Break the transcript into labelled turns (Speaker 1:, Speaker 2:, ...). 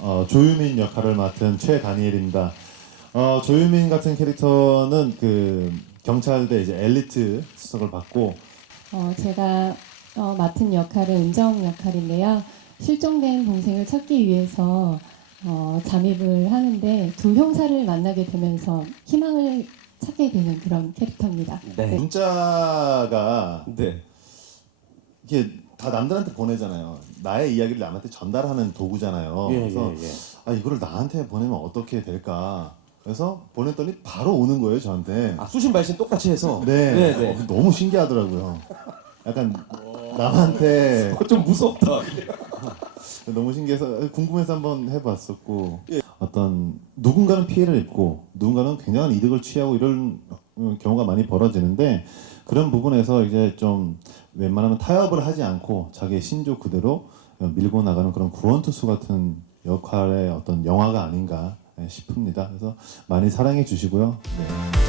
Speaker 1: 어, 조유민 역할을 맡은 최다니엘입니다. 어, 조유민 같은 캐릭터는 그 경찰대 이제 엘리트 수석을 받고
Speaker 2: 어, 제가 어, 맡은 역할은 은정 역할인데요. 실종된 동생을 찾기 위해서 어, 잠입을 하는데 두 형사를 만나게 되면서 희망을 찾게 되는 그런 캐릭터입니다.
Speaker 3: 네.
Speaker 1: 문자가
Speaker 3: 네.
Speaker 1: 이게 다 남들한테 보내잖아요. 나의 이야기를 남한테 전달하는 도구잖아요.
Speaker 3: 예,
Speaker 1: 그래서
Speaker 3: 예, 예.
Speaker 1: 아 이거를 나한테 보내면 어떻게 될까? 그래서 보냈더니 바로 오는 거예요 저한테.
Speaker 3: 아 수신 발신 똑같이 해서.
Speaker 1: 네,
Speaker 3: 네, 네.
Speaker 1: 어, 너무 신기하더라고요. 약간 남한테
Speaker 3: 어, 좀 무섭다.
Speaker 1: 너무 신기해서 궁금해서 한번 해봤었고 어떤 누군가는 피해를 입고 누군가는 굉장한 이득을 취하고 이런 어, 경우가 많이 벌어지는데 그런 부분에서 이제 좀 웬만하면 타협을 하지 않고 자기의 신조 그대로 밀고 나가는 그런 구원투수 같은 역할의 어떤 영화가 아닌가 싶습니다. 그래서 많이 사랑해 주시고요. 네.